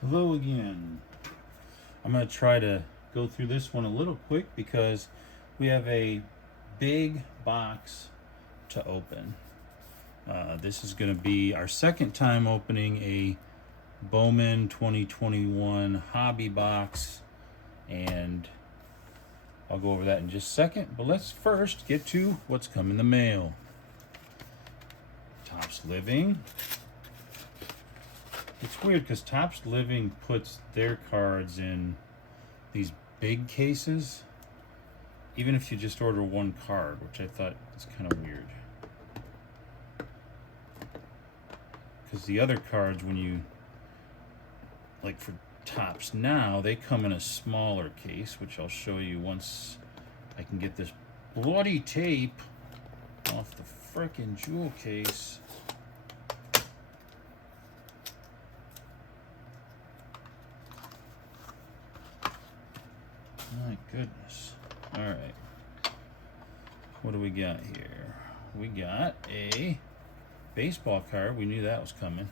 Hello again. I'm going to try to go through this one a little quick because we have a big box to open. This is going to be our second time opening a Bowman 2021 hobby box, and I'll go over that in just a second. But let's first get to what's come in the mail. Topps Living. It's weird because Topps Living puts their cards in these big cases, even if you just order one card, which I thought was kind of weird. Because the other cards, when you, like for Topps now, they come in a smaller case, which I'll show you once I can get this bloody tape off the frickin' jewel case. My goodness. All right. What do we got here? We got a baseball card. We knew that was coming.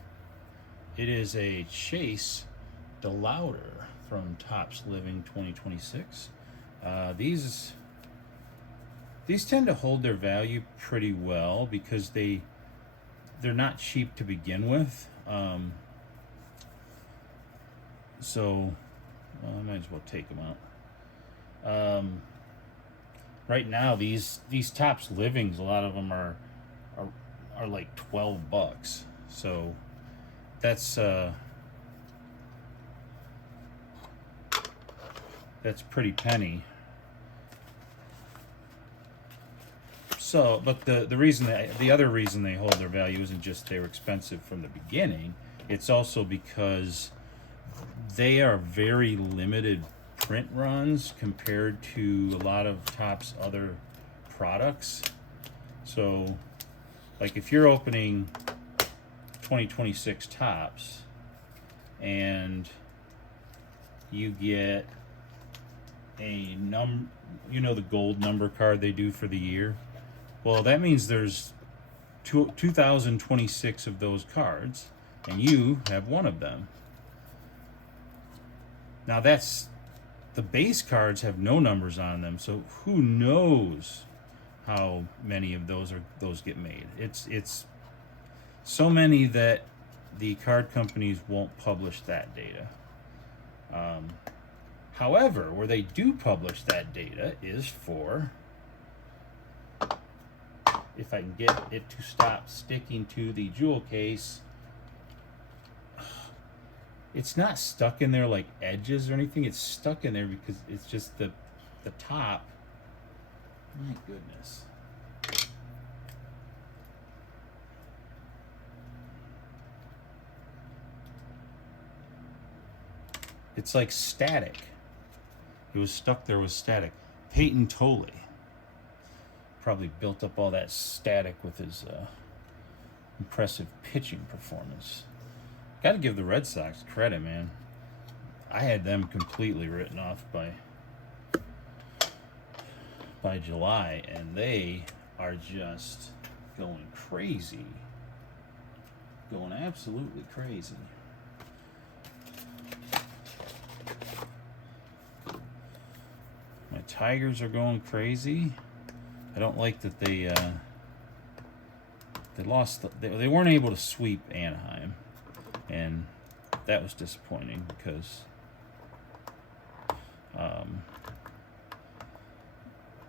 It is a Chase DeLauder from Topps Living 2026. These tend to hold their value pretty well because they're not cheap to begin with. So I might as well take them out. Right now, these Topps Livings, a lot of them are like $12. So that's pretty penny. So, but the other reason they hold their value isn't just they're expensive from the beginning. It's also because they are very limited print runs compared to a lot of Topps other products. So, like if you're opening 2026 Topps and you get a the gold number card they do for the year. Well, that means there's 2026 of those cards, and you have one of them. Now the base cards have no numbers on them, so who knows how many of those get made. It's so many that the card companies won't publish that data. However, where they do publish that data is for, if I can get it to stop sticking to the jewel case, it's not stuck in there like edges or anything. It's stuck in there because it's just the top. My goodness. It's like static. It was stuck there with static. Peyton Tolley probably built up all that static with his impressive pitching performance. Got to give the Red Sox credit, man. I had them completely written off by July, and they are just going crazy. Going absolutely crazy. My Tigers are going crazy. I don't like that they lost. They weren't able to sweep Anaheim, and that was disappointing because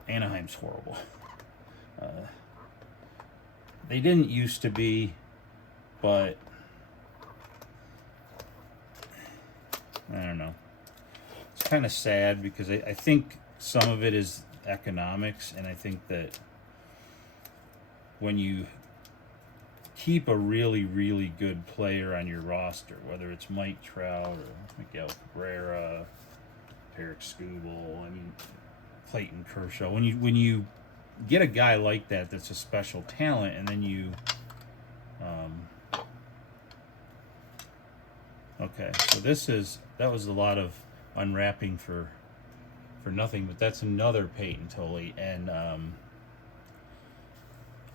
Anaheim's horrible. They didn't used to be, but I don't know. It's kind of sad because I think some of it is economics, and I think that when you keep a really, really good player on your roster, whether it's Mike Trout or Miguel Cabrera, Eric Skubal, Clayton Kershaw, when you get a guy like that that's a special talent, and then you okay, so that was a lot of unwrapping for nothing, but that's another Peyton Tolley, and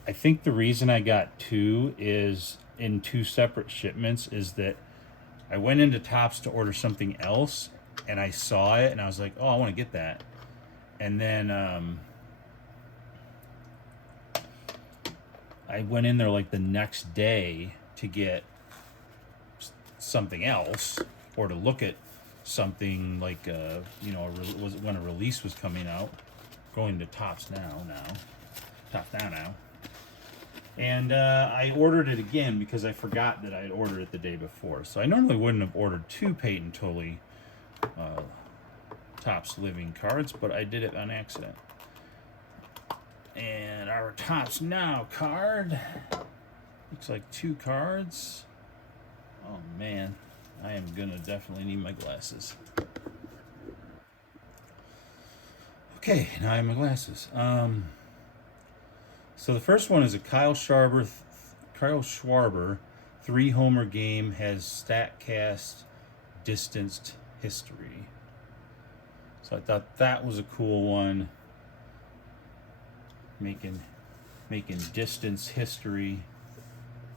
I think the reason I got two is in two separate shipments is that I went into Topps to order something else, and I saw it, and I was like, oh, I want to get that. And then I went in there like the next day to get something else, or to look at something like, you know, was when a release was coming out. Going to Topps now. Topps now. And I ordered it again because I forgot that I had ordered it the day before. So I normally wouldn't have ordered 2 Peyton Tully Topps Living cards, but I did it on accident. And our Topps Now card looks like 2 cards. Oh man, I am gonna definitely need my glasses. Okay, now I have my glasses. So the first one is a Kyle Schwarber 3-homer game, has StatCast distanced history. So I thought that was a cool one. Making distance history,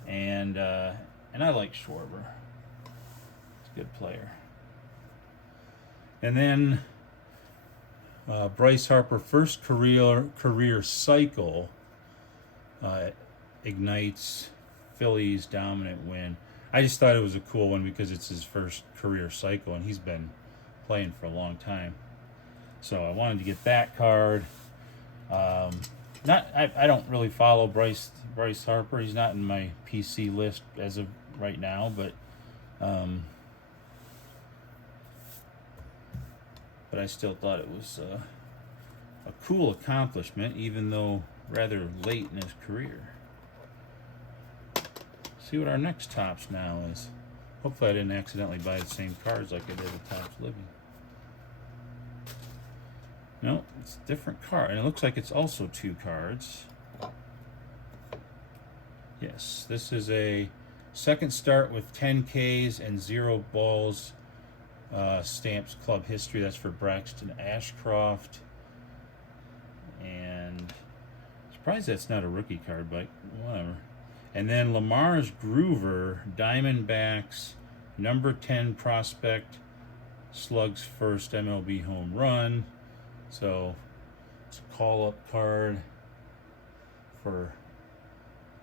and I like Schwarber. He's a good player. And then Bryce Harper, first career cycle, ignites Phillies dominant win. I just thought it was a cool one because it's his first career cycle, and he's been playing for a long time. So I wanted to get that card. I don't really follow Bryce Harper. He's not in my PC list as of right now, but I still thought it was a cool accomplishment, even though rather late in his career. See what our next Topps Now is. Hopefully I didn't accidentally buy the same cards like I did with Topps Living. No, it's a different card, and it looks like it's also 2 cards. Yes, this is a second start with 10 Ks and 0 balls. Stamps club history. That's for Braxton Ashcroft. And surprised that's not a rookie card, but whatever. And then Lamar's Groover, Diamondbacks, number 10 prospect, slugs first MLB home run. So it's a call-up card for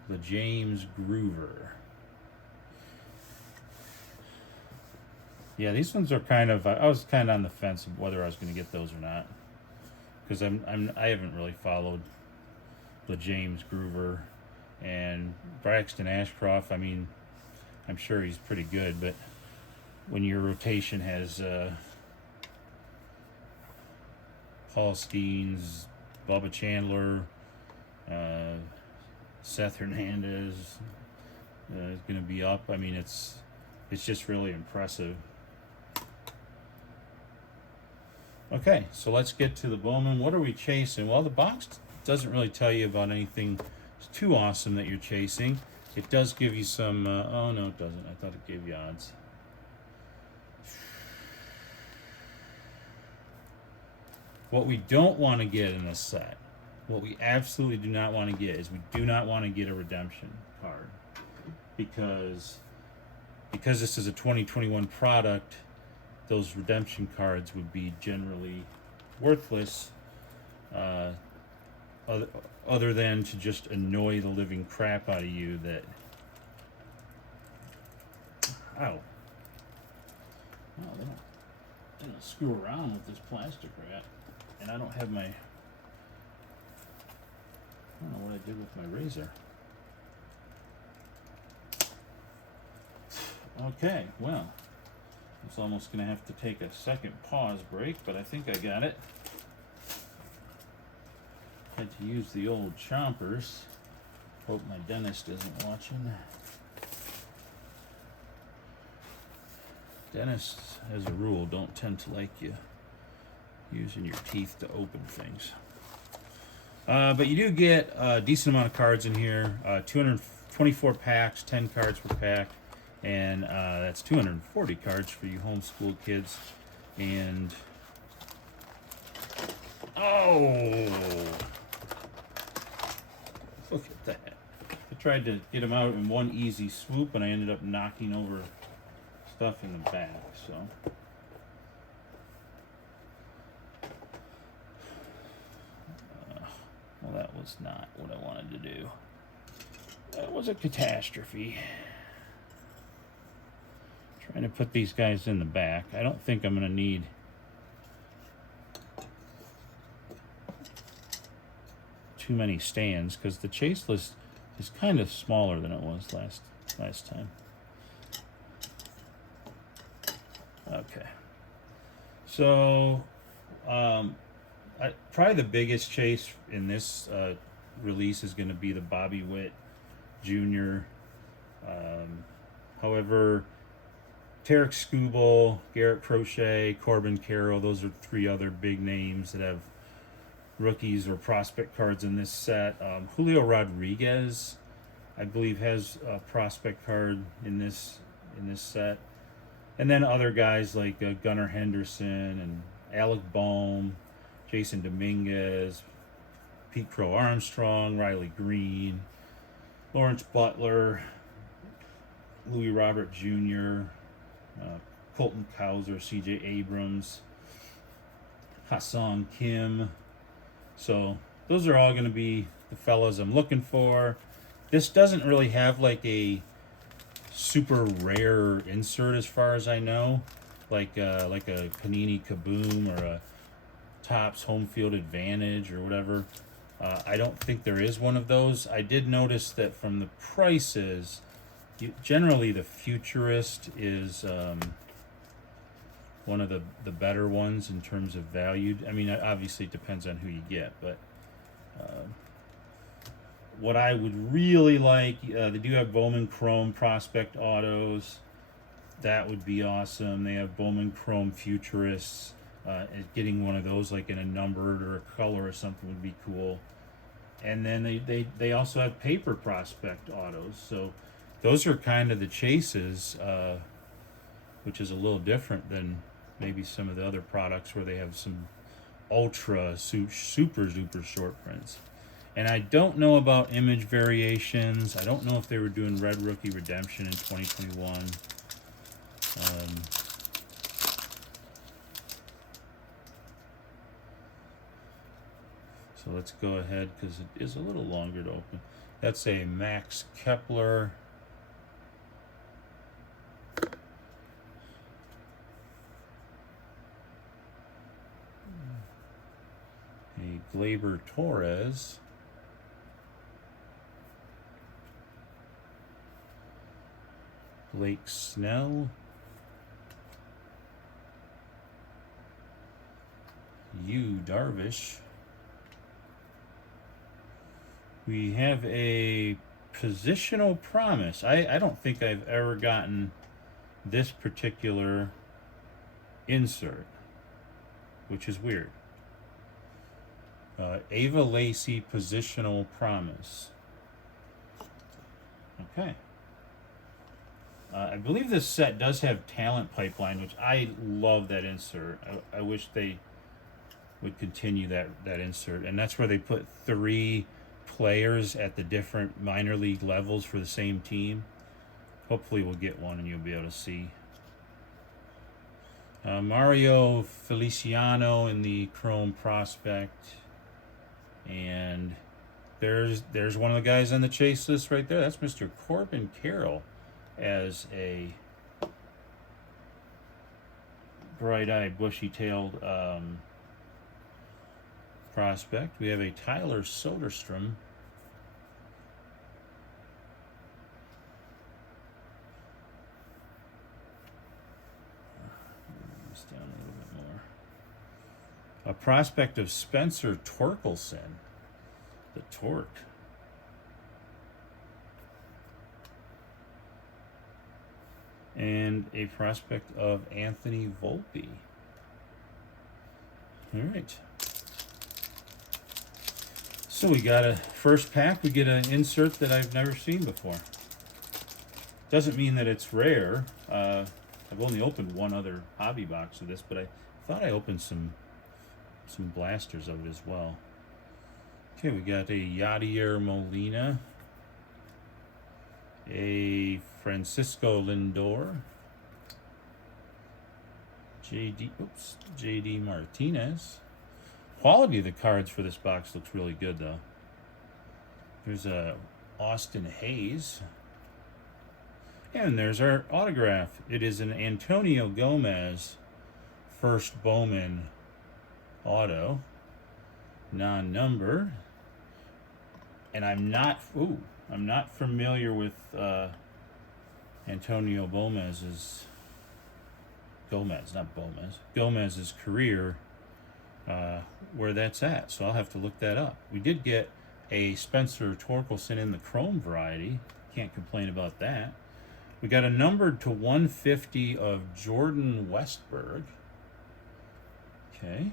the James Groover. Yeah, these ones are kind of, I was kind of on the fence of whether I was going to get those or not, because I haven't really followed the James Groover. And Braxton Ashcroft, I mean, I'm sure he's pretty good, but when your rotation has Paul Skeens, Bubba Chandler, Seth Hernandez is going to be up. I mean, it's just really impressive. Okay, so let's get to the Bowman. What are we chasing? Well, the box doesn't really tell you about anything too awesome that you're chasing. It does give you some, oh no it doesn't. I thought it gave you odds. What we don't want to get in this set, what we absolutely do not want to get, is we do not want to get a redemption card. Because this is a 2021 product, those redemption cards would be generally worthless, other than to just annoy the living crap out of you. That, ow, no, they don't screw around with this plastic wrap, and I don't have my, I don't know what I did with my razor. Okay, well, it's almost going to have to take a second pause break, but I think I got it. Had to use the old chompers. Hope my dentist isn't watching. Dentists, as a rule, don't tend to like you using your teeth to open things. But you do get a decent amount of cards in here. 224 packs, 10 cards per pack. And that's 240 cards for you homeschool kids. And oh, look at that. I tried to get them out in one easy swoop, and I ended up knocking over stuff in the back, so. Well, that was not what I wanted to do. That was a catastrophe. Trying to put these guys in the back. I don't think I'm going to need too many stands because the chase list is kind of smaller than it was last time. Okay. So, probably the biggest chase in this release is going to be the Bobby Witt Jr. However, Tarek Skubal, Garrett Crochet, Corbin Carroll, those are three other big names that have rookies or prospect cards in this set. Julio Rodriguez, I believe, has a prospect card in this set. And then other guys like Gunnar Henderson and Alec Bohm, Jason Dominguez, Pete Crow Armstrong, Riley Green, Lawrence Butler, Louis Robert Jr., Colton Cowser, CJ Abrams, Hassan Kim. So those are all going to be the fellas I'm looking for. This doesn't really have like a super rare insert as far as I know, like a Panini Kaboom or a Topps Home Field Advantage or whatever. I don't think there is one of those. I did notice that from the prices, generally the Futurist is one of the better ones in terms of value. I mean, obviously it depends on who you get, but what I would really like, they do have Bowman Chrome Prospect Autos. That would be awesome. They have Bowman Chrome Futurists. Getting one of those like in a numbered or a color or something would be cool. And then they also have paper prospect autos. So those are kind of the chases, which is a little different than maybe some of the other products where they have some ultra super short prints. And I don't know about image variations. I don't know if they were doing Red Rookie Redemption in 2021. So let's go ahead because it is a little longer to open. That's a Max Kepler. A Gleyber Torres. Blake Snell. Yu Darvish. We have a Positional Promise. I don't think I've ever gotten this particular insert, which is weird. Ava Lacey Positional Promise. Okay. I believe this set does have Talent Pipeline, which I love that insert. I wish they would continue that insert. And that's where they put 3 players at the different minor league levels for the same team. Hopefully we'll get one and you'll be able to see. Mario Feliciano in the Chrome Prospect. And there's one of the guys on the chase list right there. That's Mr. Corbin Carroll as a bright-eyed, bushy-tailed prospect. We have a Tyler Soderstrom. This down a little bit more. A prospect of Spencer Torkelson, the Torque. And a prospect of Anthony Volpe. All right. So we got a first pack. We get an insert that I've never seen before. Doesn't mean that it's rare. I've only opened one other hobby box of this, but I thought I opened some blasters of it as well. Okay, we got a Yadier Molina, a Francisco Lindor, JD Martinez. Quality of the cards for this box looks really good, though. There's a Austin Hayes. And there's our autograph. It is an Antonio Gomez first Bowman auto, non-number. And I'm not familiar with Antonio Gomez's career, where that's at. So I'll have to look that up. We did get a Spencer Torkelson in the chrome variety. Can't complain about that. We got a numbered to 150 of Jordan Westberg. Okay.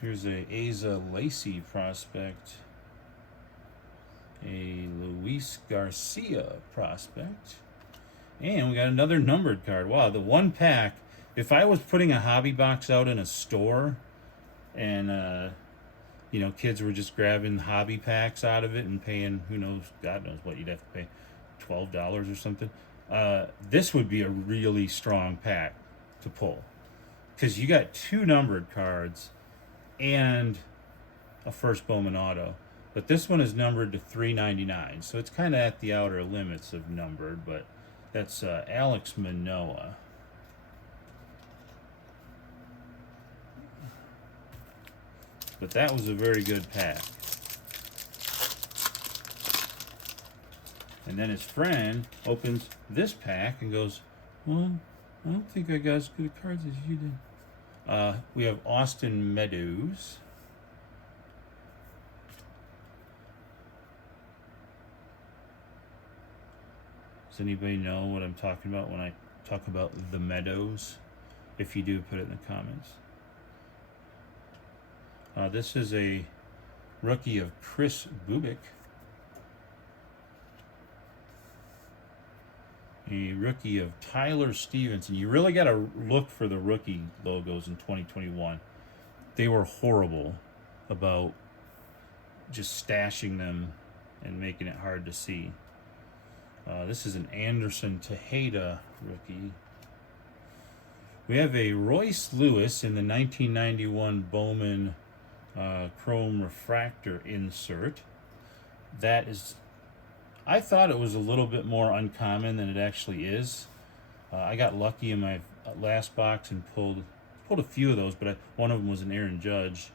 Here's a Asa Lacy prospect. A Luis Garcia prospect. And we got another numbered card. Wow, the one pack. If I was putting a hobby box out in a store and, kids were just grabbing hobby packs out of it and paying, God knows what you'd have to pay, $12 or something. This would be a really strong pack to pull. Because you got 2 numbered cards and a first Bowman auto. But this one is numbered to 399, so it's kind of at the outer limits of numbered, but that's Alex Manoah. But that was a very good pack. And then his friend opens this pack and goes, well, I don't think I got as good cards as you did. We have Austin Meadows. Does anybody know what I'm talking about when I talk about the Meadows? If you do, put it in the comments. This is a rookie of Chris Bubik. A rookie of Tyler Stevenson. You really got to look for the rookie logos in 2021. They were horrible about just stashing them and making it hard to see. This is an Anderson Tejeda rookie. We have a Royce Lewis in the 1991 Bowman Chrome Refractor insert. That is, I thought it was a little bit more uncommon than it actually is. I got lucky in my last box and pulled a few of those, but one of them was an Aaron Judge.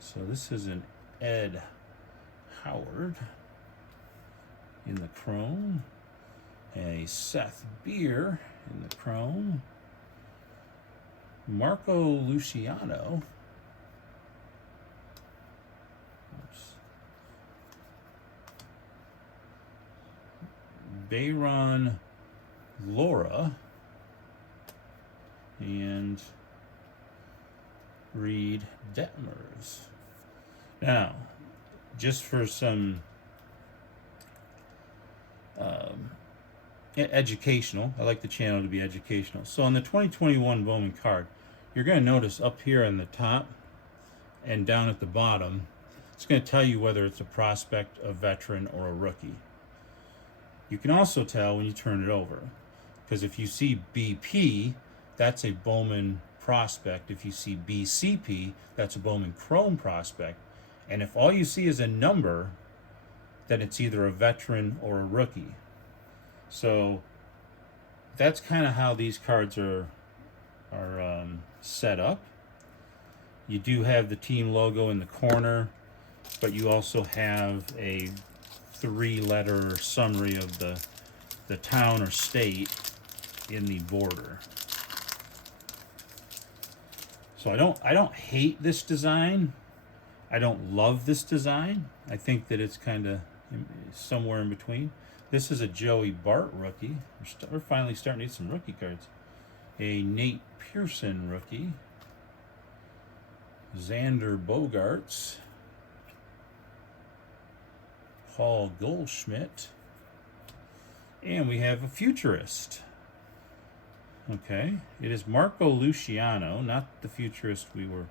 So this is an Ed Howard in the chrome, a Seth Beer in the chrome, Marco Luciano, Bayron Laura, and Reed Detmers. Now, just for some educational, I like the channel to be educational. So on the 2021 Bowman card, you're going to notice up here on the top and down at the bottom, it's going to tell you whether it's a prospect, a veteran, or a rookie. You can also tell when you turn it over, because if you see BP, that's a Bowman prospect. If you see BCP, that's a Bowman Chrome prospect. And if all you see is a number, then it's either a veteran or a rookie. So that's kind of how these cards are set up. You do have the team logo in the corner, but you also have a 3-letter summary of the town or state in the border. So I don't hate this design. I don't love this design. I think that it's kind of somewhere in between. This is a Joey Bart rookie. We're finally starting to get some rookie cards. A Nate Pearson rookie. Xander Bogaerts. Paul Goldschmidt. And we have a futurist. Okay, it is Marco Luciano, not the futurist we were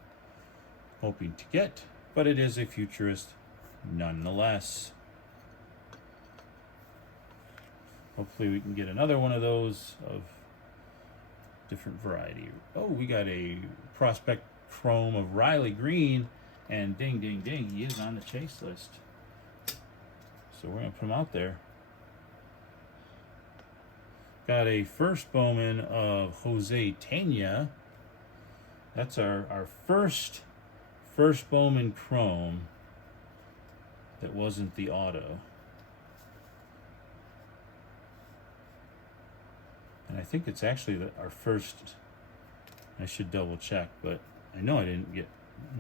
hoping to get, but it is a futurist nonetheless. Hopefully we can get another one of those of different variety. Oh, we got a prospect chrome of Riley Green, and ding, ding, ding, he is on the chase list. So we're going to put him out there. Got a first Bowman of Jose Tena. That's our first Bowman chrome that wasn't the auto. And I think it's actually our first. I should double check, but I know I didn't get.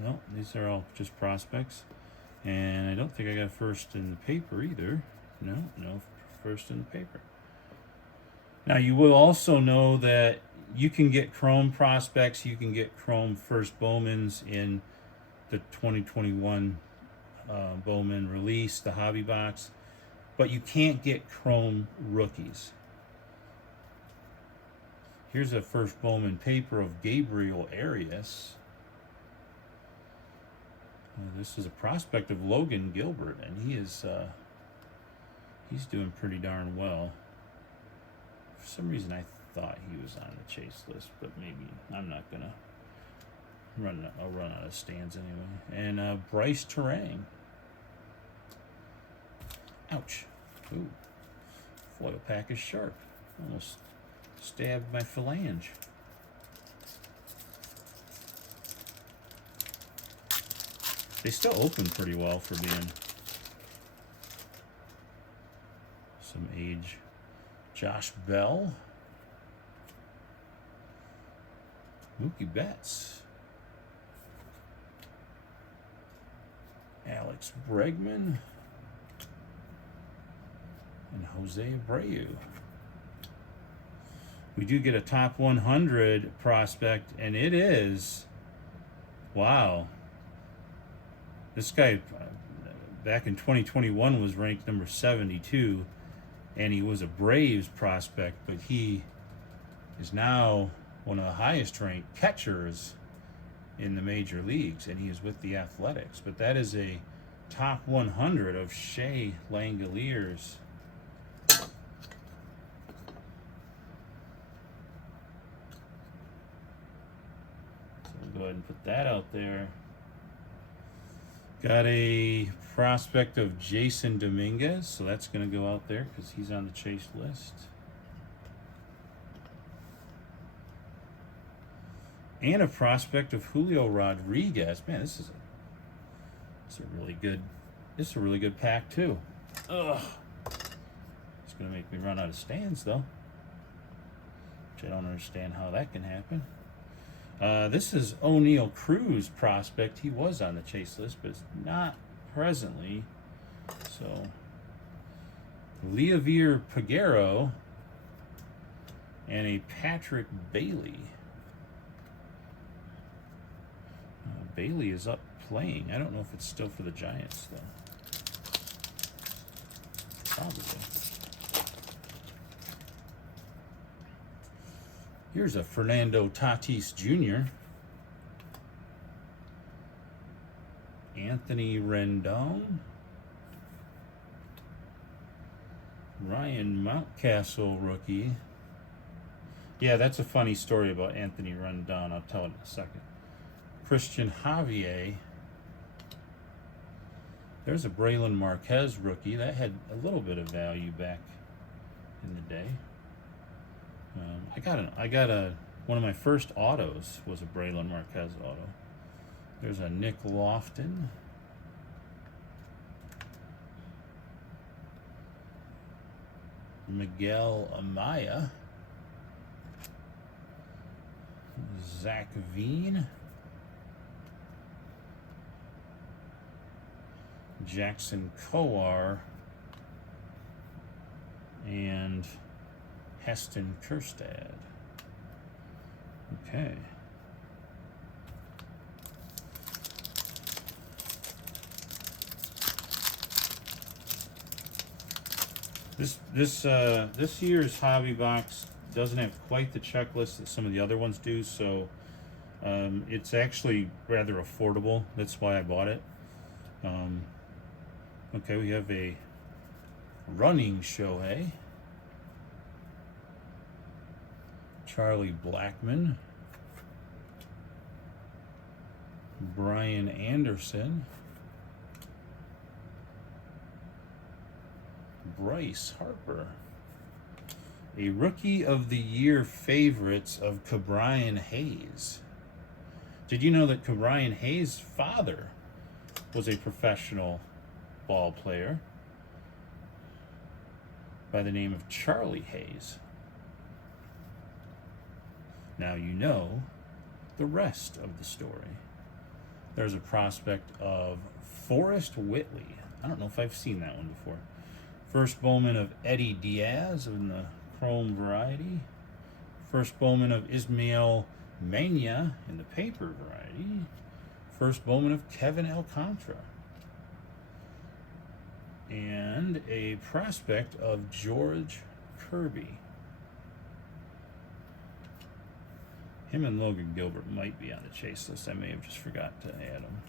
No, these are all just prospects. And I don't think I got first in the paper either. No, first in the paper. Now you will also know that you can get chrome prospects, you can get chrome first Bowmans in the 2021 Bowman release, the hobby box, but you can't get chrome rookies. Here's a first Bowman paper of Gabriel Arias. This is a prospect of Logan Gilbert, and he is he's doing pretty darn well. For some reason, I thought he was on the chase list, but maybe I'm not gonna run. I'll run out of stands anyway. And Bryce Terang. Ouch! Ooh, foil pack is sharp. Almost stabbed my phalange. They still open pretty well for being some age. Josh Bell. Mookie Betts. Alex Bregman. And Jose Abreu. We do get a top 100 prospect, and it is, wow. This guy back in 2021 was ranked number 72, and he was a Braves prospect, but he is now one of the highest ranked catchers in the major leagues, and he is with the Athletics. But that is a top 100 of Shea Langoliers. So we'll go ahead and put that out there. Got a prospect of Jason Dominguez, so that's going to go out there because he's on the chase list. And a prospect of Julio Rodriguez. Man, this is a really good pack too. Ugh. It's going to make me run out of stands though, which I don't understand how that can happen. This is O'Neal Cruz prospect. He was on the chase list, but it's not presently. So, Leovir Peguero and a Patrick Bailey. Bailey is up playing. I don't know if it's still for the Giants, though. Probably. Here's a Fernando Tatis Jr. Anthony Rendon. Ryan Mountcastle rookie. Yeah, that's a funny story about Anthony Rendon. I'll tell it in a second. Christian Javier. There's a Braylon Marquez rookie. That had a little bit of value back in the day. I got one of my first autos was a Braylon Marquez auto. There's a Nick Lofton. Miguel Amaya. Zach Veen. Jackson Kowar. And Heston Kjerstad. Okay. This year's hobby box doesn't have quite the checklist that some of the other ones do, so it's actually rather affordable. That's why I bought it. Okay, we have a running Shohei. Charlie Blackmon. Brian Anderson. Bryce Harper. A Rookie of the Year favorites of Ke'Bryan Hayes. Did you know that Ke'Bryan Hayes' father was a professional ball player by the name of Charlie Hayes? Now you know the rest of the story. There's a prospect of Forrest Whitley. I don't know if I've seen that one before. First Bowman of Eddie Diaz in the Chrome variety. First Bowman of Ismael Mania in the paper variety. First Bowman of Kevin Alcantara. And a prospect of George Kirby. Him and Logan Gilbert might be on the chase list. I may have just forgot to add them.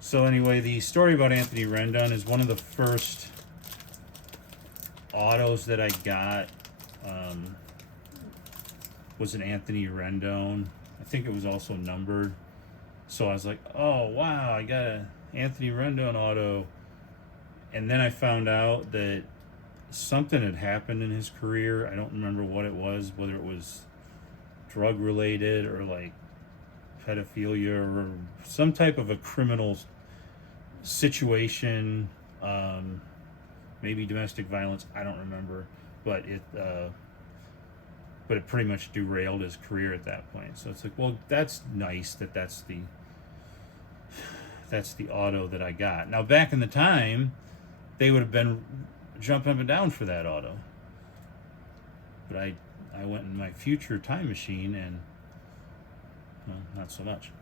So anyway, the story about Anthony Rendon is one of the first autos that I got. Was an Anthony Rendon. I think it was also numbered. So I was like, oh wow, I got an Anthony Rendon auto. And then I found out that something had happened in his career. I don't remember what it was, whether it was drug related or like pedophilia or some type of a criminal situation, maybe domestic violence. I don't remember, but it pretty much derailed his career at that point. So it's like, well, that's nice that that's the auto that I got. Now back in the time, they would have been jumping up and down for that auto. But I went in my future time machine and, well, not so much.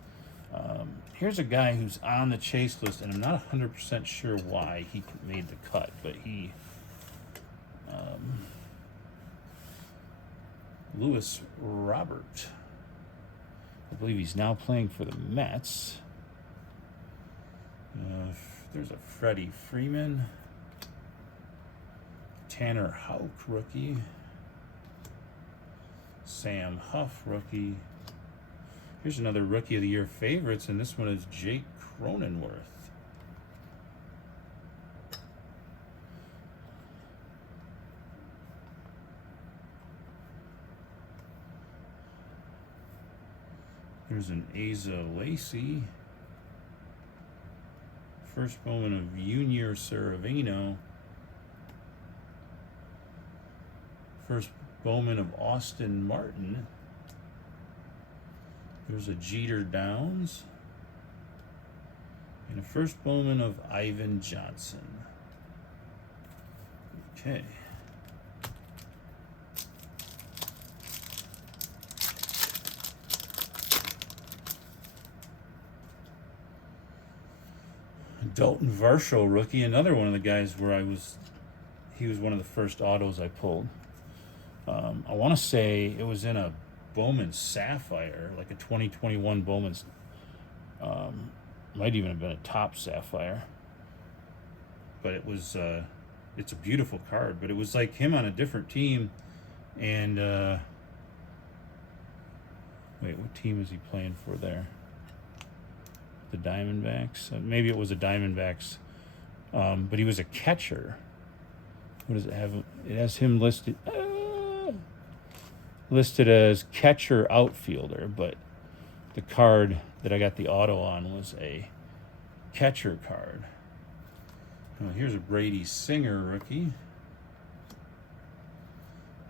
Here's a guy who's on the chase list, and I'm not 100% sure why he made the cut, but he, Lewis Robert. I believe he's now playing for the Mets. There's a Freddie Freeman. Tanner Houck, rookie. Sam Huff, rookie. Here's another Rookie of the Year favorites, and this one is Jake Cronenworth. There's an Asa Lacey. First Bowman of Junior Seravino. First Bowman of Austin Martin. There's a Jeter Downs. And a first Bowman of Ivan Johnson. Okay. Dalton Varsho, rookie, another one of the guys where he was one of the first autos I pulled. I want to say it was in a Bowman Sapphire, like a 2021 Bowman's, might even have been a top Sapphire. But it was, it's a beautiful card, but it was like him on a different team. And, wait, what team is he playing for there? The Diamondbacks? Maybe it was a Diamondbacks, but he was a catcher. What does it have? It has him listed as catcher outfielder, but the card that I got the auto on was a catcher card. Well, here's a Brady Singer rookie.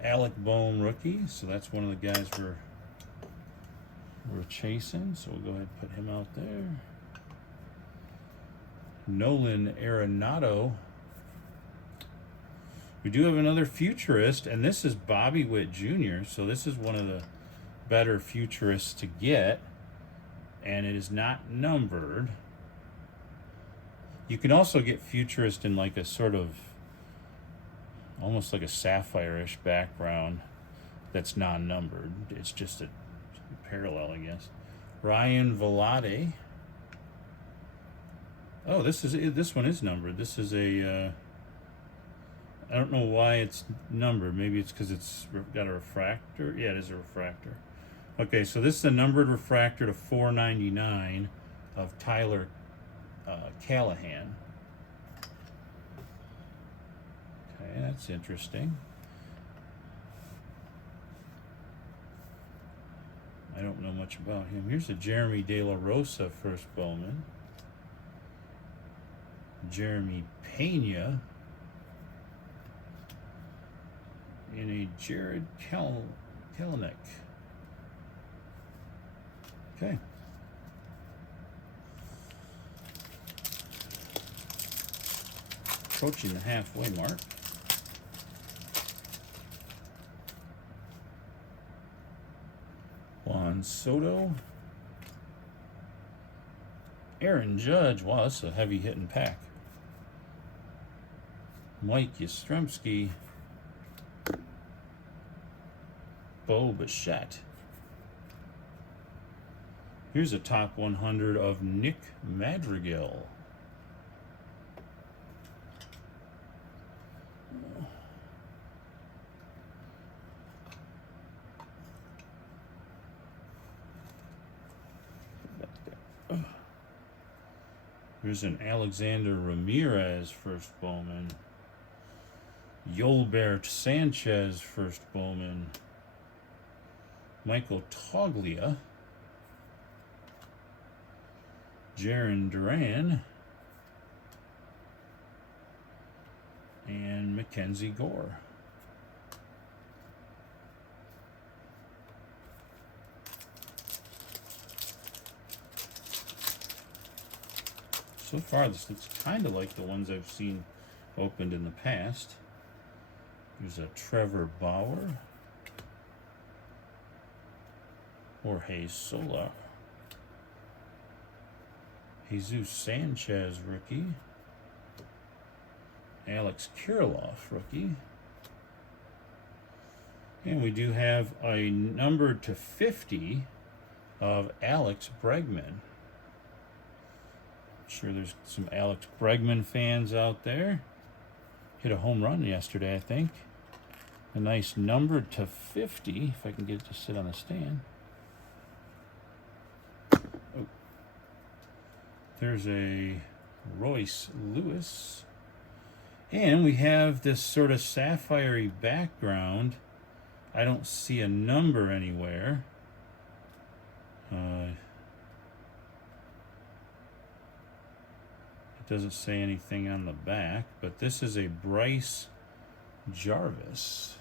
Alec Bohm rookie, so that's one of the guys we're chasing, so we'll go ahead and put him out there. Nolan Arenado. We do have another futurist, and this is Bobby Witt Jr., so this is one of the better futurists to get, and it is not numbered. You can also get futurist in like a sort of almost like a sapphire-ish background that's non-numbered. It's just a parallel, I guess. Ryan Velade. Oh, this one is numbered. This is a. I don't know why it's numbered. Maybe it's because it's got a refractor. Yeah, it is a refractor. Okay, so this is a numbered refractor to 499 of Tyler Callahan. Okay, that's interesting. I don't know much about him. Here's a Jeremy De La Rosa first Bowman. Jeremy Pena. And a Jared Kelenic. Okay. Approaching the halfway mark. Juan Soto. Aaron Judge. Wow, that's a heavy hitting pack. Mike Yastrzemski. Bo Bichette. Here's a top 100 of Nick Madrigal. Here's an Alexander Ramirez first Bowman. Yolbert Sanchez first Bowman. Michael Toglia. Jarren Duran. And Mackenzie Gore. So far, this looks kind of like the ones I've seen opened in the past. There's a Trevor Bauer. Jorge Sola. Jesus Sanchez, rookie. Alex Kirilloff, rookie. And we do have a number to 50 of Alex Bregman. Sure, there's some Alex Bregman fans out there. Hit a home run yesterday, I think. A nice number to 50, if I can get it to sit on the stand. Oh. There's a Royce Lewis. And we have this sort of sapphire-y background. I don't see a number anywhere. It doesn't say anything on the back, but this is a Bryce Jarvis.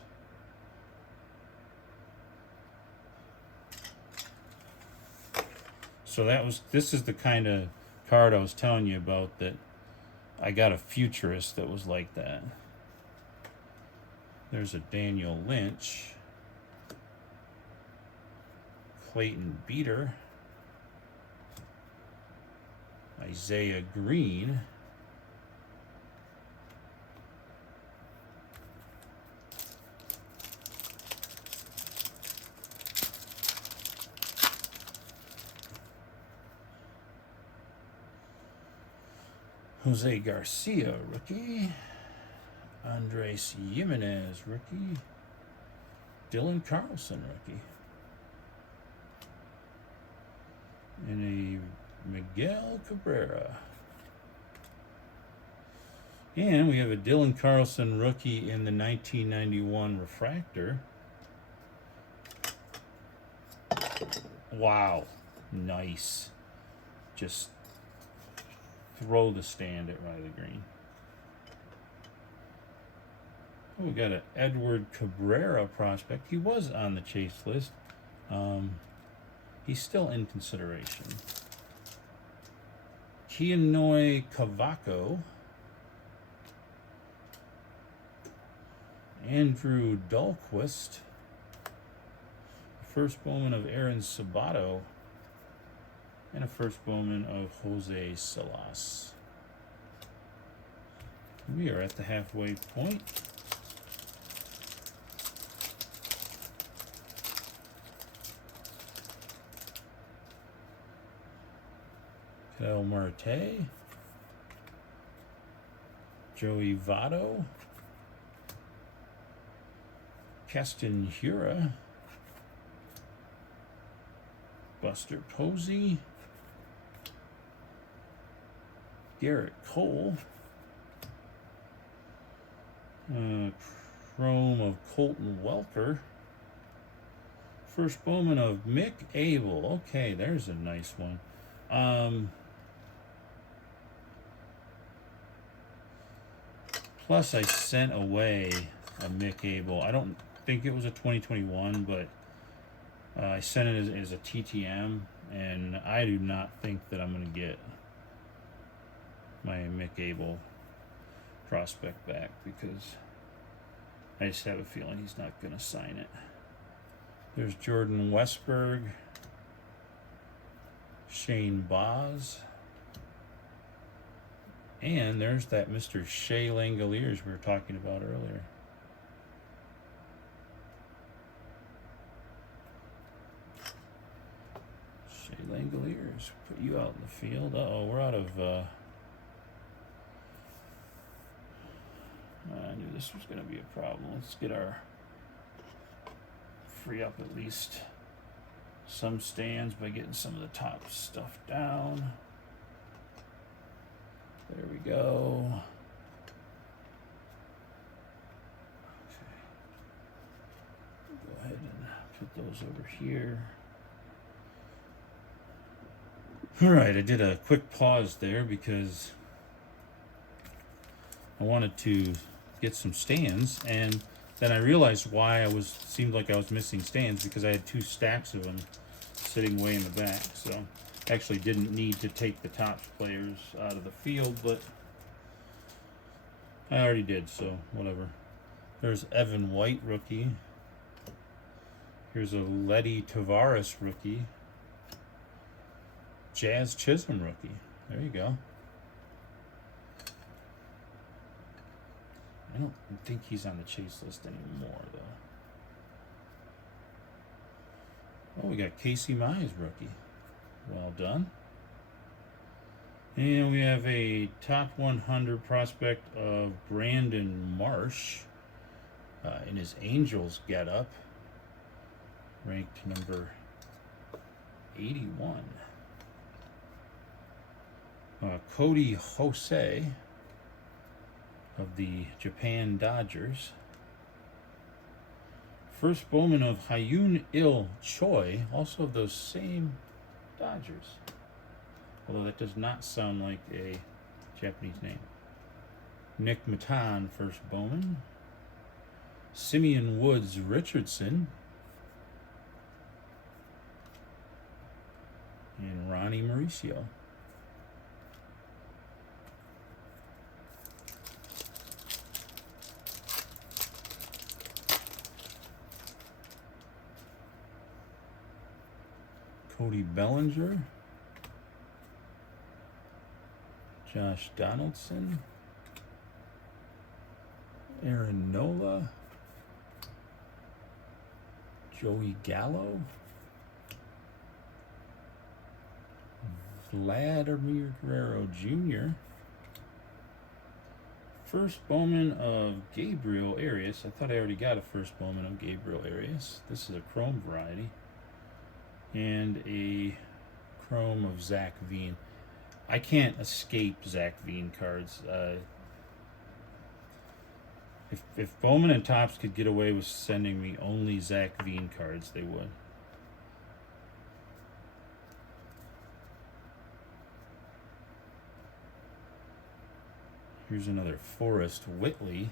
So this is the kind of card I was telling you about, that I got a futurist that was like that. There's a Daniel Lynch. Clayton Beater. Isaiah Green. Jose Garcia, rookie. Andres Jimenez, rookie. Dylan Carlson, rookie. And a Miguel Cabrera. And we have a Dylan Carlson rookie in the 1991 refractor. Wow. Nice. Just throw the stand at Riley Green. Oh, we got an Edward Cabrera prospect. He was on the chase list. He's still in consideration. Kianoy Cavaco. Andrew Dahlquist. First Bowman of Aaron Sabato. And a first Bowman of Jose Salas. We are at the halfway point. Kyle Marte. Joey Votto. Keston Hiura. Buster Posey. Garrett Cole. Chrome of Colton Welker. First Bowman of Mick Abel. Okay, there's a nice one. Plus, I sent away a Mick Abel. I don't think it was a 2021, but I sent it as a TTM, and I do not think that I'm going to get my Mick Abel prospect back because I just have a feeling he's not going to sign it. There's Jordan Westberg, Shane Boz, and there's that Mr. Shea Langoliers we were talking about earlier. Shea Langoliers, put you out in the field. Uh-oh, we're out of... I knew this was going to be a problem. Let's get our... free up at least some stands by getting some of the top stuff down. There we go. Okay. Go ahead and put those over here. All right, I did a quick pause there because I wanted to get some stands, and then I realized why seemed like I was missing stands, because I had 2 stacks of them sitting way in the back. So actually didn't need to take the Topps players out of the field, but I already did, so whatever. There's Evan White, rookie. Here's a Letty Tavares, rookie. Jazz Chisholm, rookie. There you go. I don't think he's on the chase list anymore, though. Oh, we got Casey Mize, rookie. Well done. And we have a top 100 prospect of Brandon Marsh in his Angels getup, ranked number 81. Cody Jose of the Japan Dodgers. First Bowman of Hyun Il Choi, also of those same Dodgers. Although that does not sound like a Japanese name. Nick Matan, first Bowman. Simeon Woods Richardson. And Ronnie Mauricio. Cody Bellinger, Josh Donaldson, Aaron Nola, Joey Gallo, Vladimir Guerrero Jr., first Bowman of Gabriel Arias. I thought I already got a first Bowman of Gabriel Arias. This is a chrome variety. And a chrome of Zach Veen. I can't escape Zach Veen cards. If Bowman and Topps could get away with sending me only Zach Veen cards, they would. Here's another Forrest Whitley.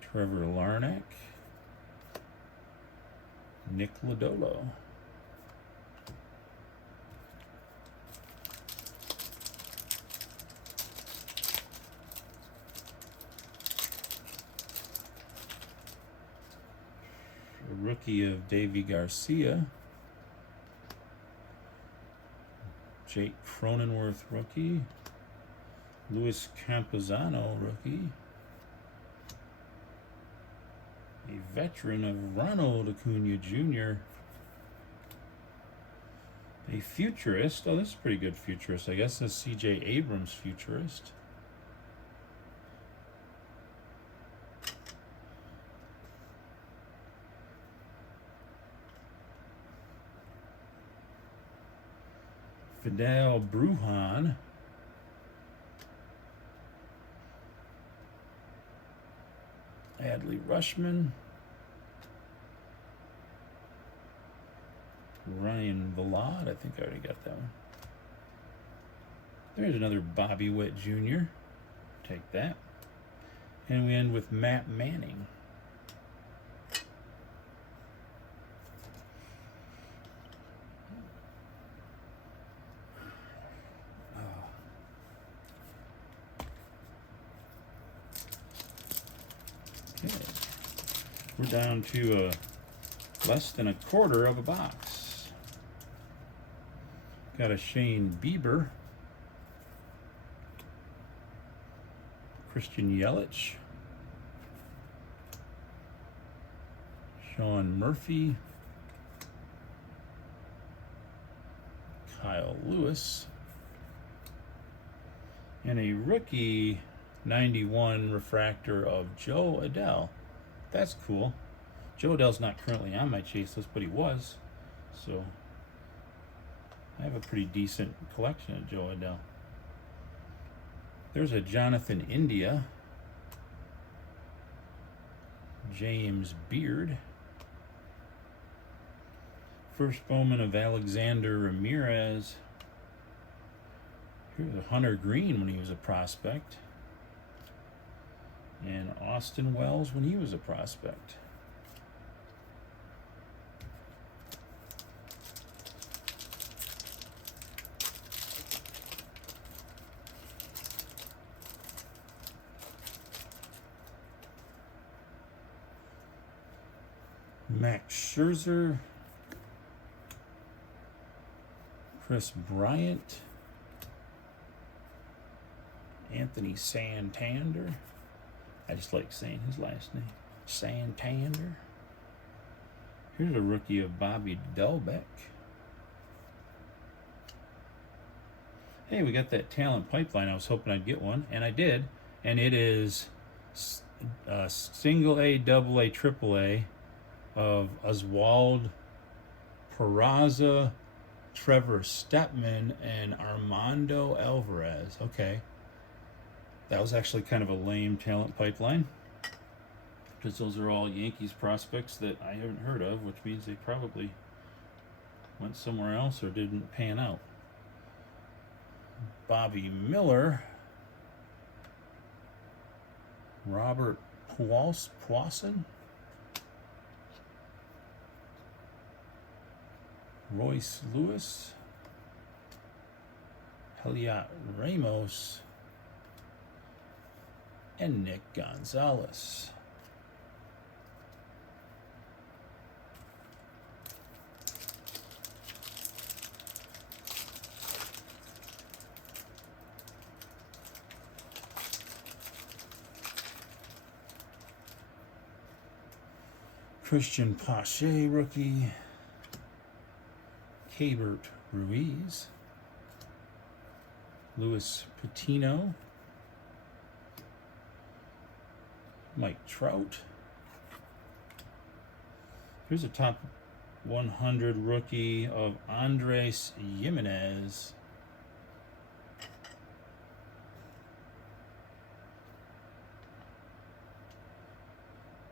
Trevor Larnach. Nick Lodolo. A rookie of Davy Garcia. Jake Cronenworth, rookie. Luis Campuzano, rookie. A veteran of Ronald Acuna Jr. A futurist. Oh, this is a pretty good futurist. I guess this is C.J. Abrams futurist. Fidel Brujan. Adley Rushman. Ryan Vallad. I think I already got that one. There's another Bobby Witt Jr. Take that. And we end with Matt Manning. Okay. We're down to less than a quarter of a box. Got a Shane Bieber. Christian Yelich. Sean Murphy. Kyle Lewis. And a rookie 91 refractor of Joe Adell. That's cool. Joe Adell's not currently on my chase list, but he was. So I have a pretty decent collection of Joe Adell. There's a Jonathan India. James Beard. First Bowman of Alexander Ramirez. Here's a Hunter Green when he was a prospect. And Austin Wells when he was a prospect. Max Scherzer. Chris Bryant. Anthony Santander. I just like saying his last name. Santander. Here's a rookie of Bobby Delbeck. Hey, we got that talent pipeline. I was hoping I'd get one, and I did. And it is single A, double A, triple A of Oswald Peraza, Trevor Stepman, and Armando Alvarez. Okay. That was actually kind of a lame talent pipeline, because those are all Yankees prospects that I haven't heard of, which means they probably went somewhere else or didn't pan out. Bobby Miller. Robert Puason. Royce Lewis. Heliot Ramos. And Nick Gonzalez. Christian Pache rookie. Cabert Ruiz. Luis Patino. Mike Trout. Here's a top 100 rookie of Andres Jimenez.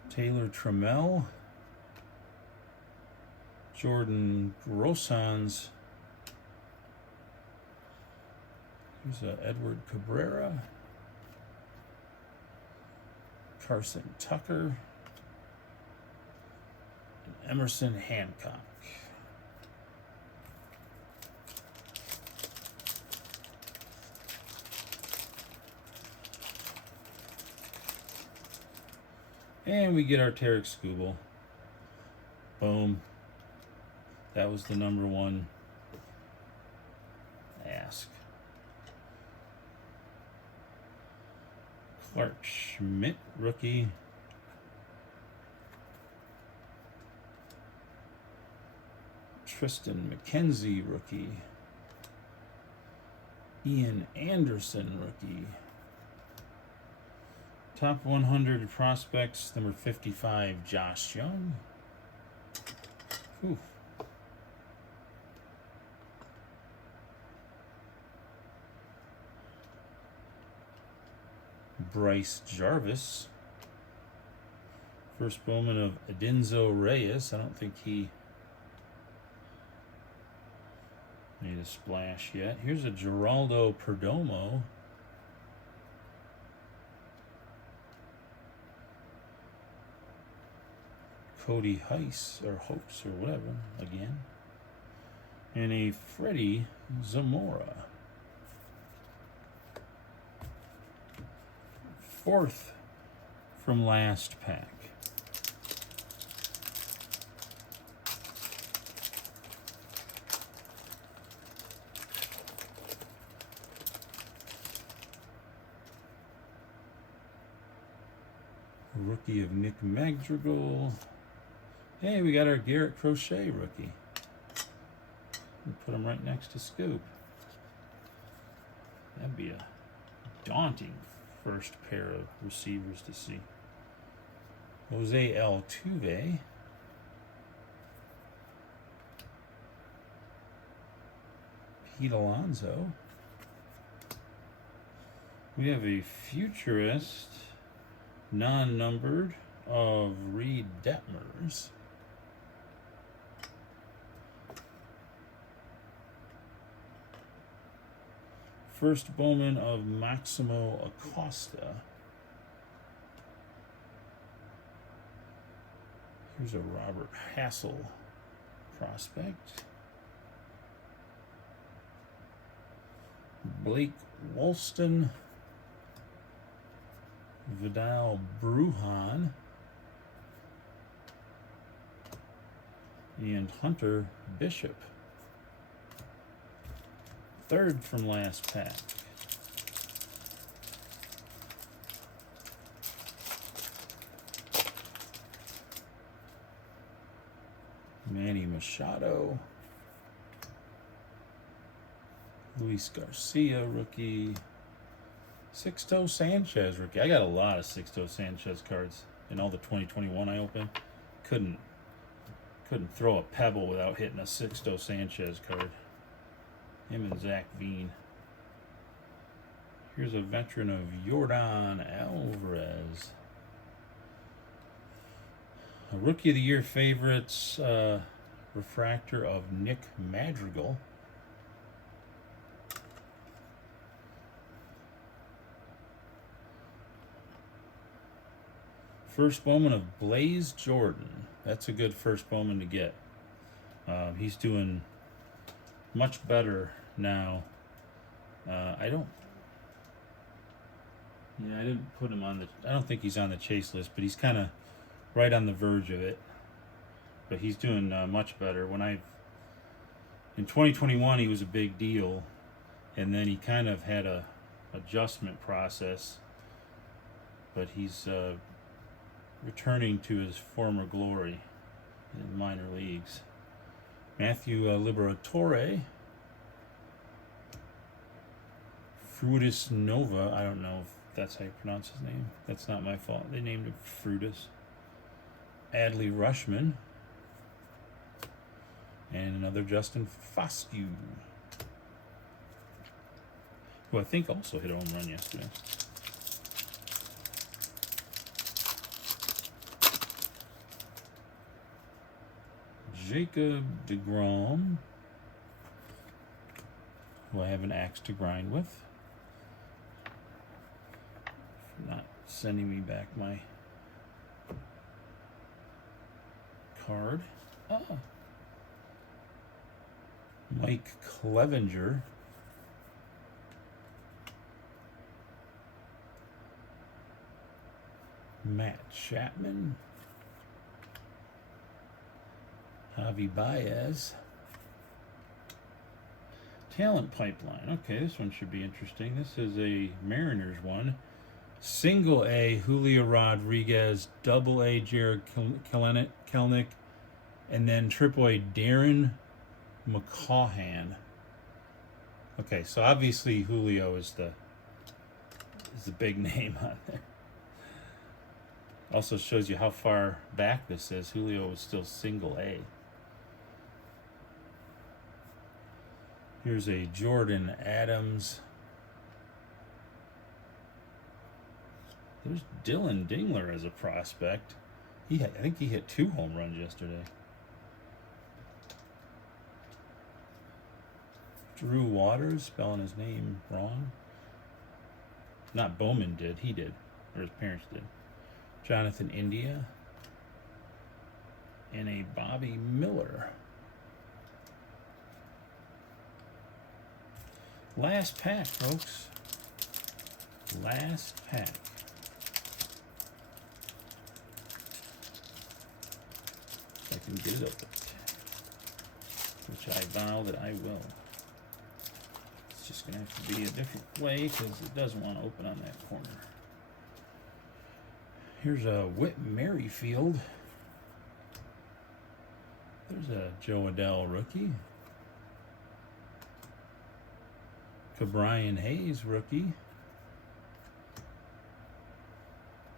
Taylor Trammell. Jordan Grossans. Here's a Edward Cabrera. Carson Tucker. And Emerson Hancock. And we get our Tarek Skubal. Boom. That was the number one ask. Clark Schmidt, rookie. Tristan McKenzie, rookie. Ian Anderson, rookie. Top 100 prospects, number 55, Josh Young. Ooh. Bryce Jarvis. First Bowman of Edinzo Reyes. I don't think he made a splash yet. Here's a Geraldo Perdomo. Cody Heiss, or Hopes, or whatever, again. And a Freddie Zamora. Fourth from last pack. Rookie of Nick Madrigal. Hey, we got our Garrett Crochet rookie. We'll put him right next to Scoop. That'd be a daunting first pair of receivers to see. Jose Altuve. Pete Alonso. We have a futurist, non-numbered, of Reed Detmers. First Bowman of Maximo Acosta. Here's a Robert Hassel prospect. Blake Walston. Vidal Brujan. And Hunter Bishop. Third from last pack. Manny Machado. Luis Garcia, rookie. Sixto Sanchez, rookie. I got a lot of Sixto Sanchez cards in all the 2021 I opened. Couldn't throw a pebble without hitting a Sixto Sanchez card. Him and Zach Veen. Here's a veteran of Yordan Alvarez. A Rookie of the Year favorites, refractor of Nick Madrigal. First Bowman of Blaze Jordan. That's a good first Bowman to get. He's doing much better now. I didn't put him on the. I don't think he's on the chase list, but he's kind of right on the verge of it. But he's doing much better. In 2021, he was a big deal, and then he kind of had a adjustment process. But he's returning to his former glory in minor leagues. Matthew Liberatore. Frutis Nova. I don't know if that's how you pronounce his name. That's not my fault. They named him Frutis. Adley Rushman. And another Justin Foscue, who I think also hit a home run yesterday. Jacob deGrom, who I have an axe to grind with. For not sending me back my card. Mike Clevenger. Matt Chapman. Javi Baez. Talent pipeline. Okay, this one should be interesting. This is a Mariners one. Single A, Julio Rodriguez. Double A, Jared Kelenic. And then triple A, Darren McCawhan. Okay, so obviously Julio is the big name on there. Also shows you how far back this is. Julio was still single A. Here's a Jordan Adams. There's Dylan Dingler as a prospect. I think he hit 2 home runs yesterday. Drew Waters, spelling his name wrong. Not Bowman did, he did. Or his parents did. Jonathan India. And a Bobby Miller. Last pack, folks. Last pack. If I can get it open. Which I vow that I will. It's just going to have to be a different way because it doesn't want to open on that corner. Here's a Whit Merrifield. There's a Joe Adell rookie. Brian Hayes rookie.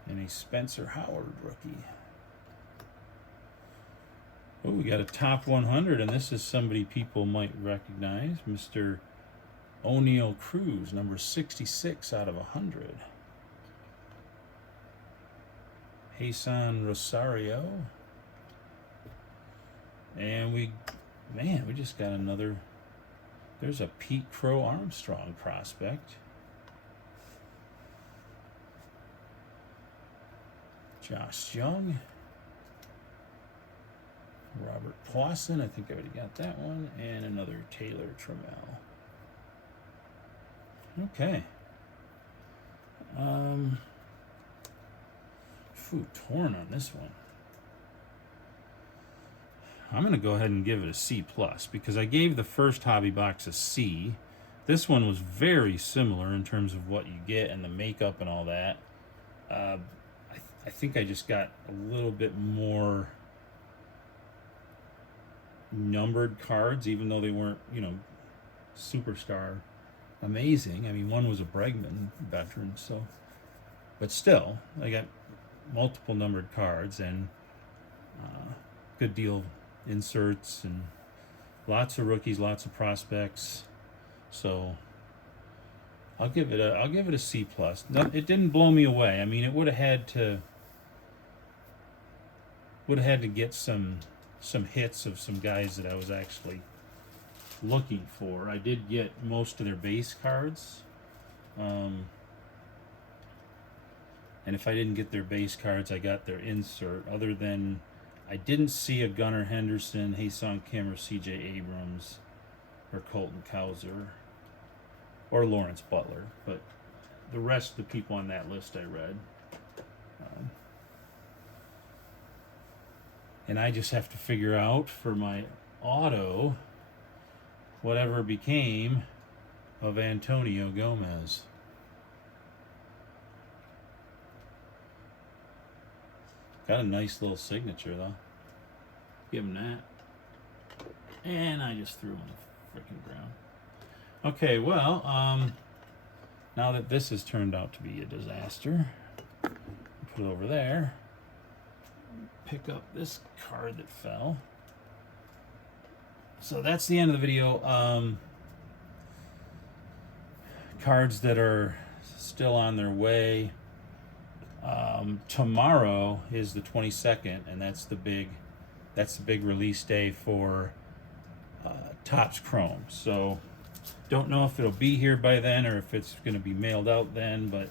And a Spencer Howard rookie. Oh, we got a top 100, and this is somebody people might recognize. Mr. O'Neal Cruz, number 66 out of 100. Jason Rosario. And we just got another. There's a Pete Crow Armstrong prospect. Josh Young. Robert Pawson, I think I already got that one. And another Taylor Trammell. Okay. Torn on this one. I'm going to go ahead and give it a C+, because I gave the first hobby box a C. This one was very similar in terms of what you get and the makeup and all that. I think I just got a little bit more numbered cards, even though they weren't, superstar amazing. I mean, one was a Bregman veteran, so, but still, I got multiple numbered cards and good deal inserts and lots of rookies, lots of prospects. So I'll give it a C+. No, it didn't blow me away. I mean, it would have had to get some hits of some guys that I was actually looking for. I did get most of their base cards. And if I didn't get their base cards, I got their insert. Other than, I didn't see a Gunnar Henderson, Ha-Seong Kim, or C.J. Abrams, or Colton Cowser, or Lawrence Butler. But the rest of the people on that list I read. And I just have to figure out for my auto whatever became of Antonio Gomez. Got a nice little signature, though. Give him that. And I just threw him on the freaking ground. Okay, well, now that this has turned out to be a disaster, put it over there. Pick up this card that fell. So that's the end of the video. Cards that are still on their way. Tomorrow is the 22nd, and that's the big release day for Topps Chrome. So don't know if it'll be here by then or if it's going to be mailed out then, but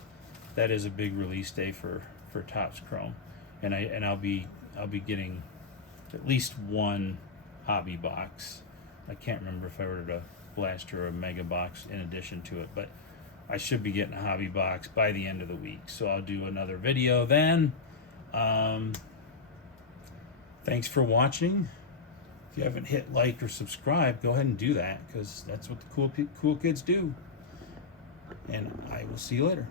that is a big release day for Topps Chrome, and I'll be getting at least one hobby box. I can't remember if I ordered a blaster or a mega box in addition to it, but I should be getting a hobby box by the end of the week. So I'll do another video then. Thanks for watching. If you haven't hit like or subscribe, go ahead and do that, because that's what the cool kids do. And I will see you later.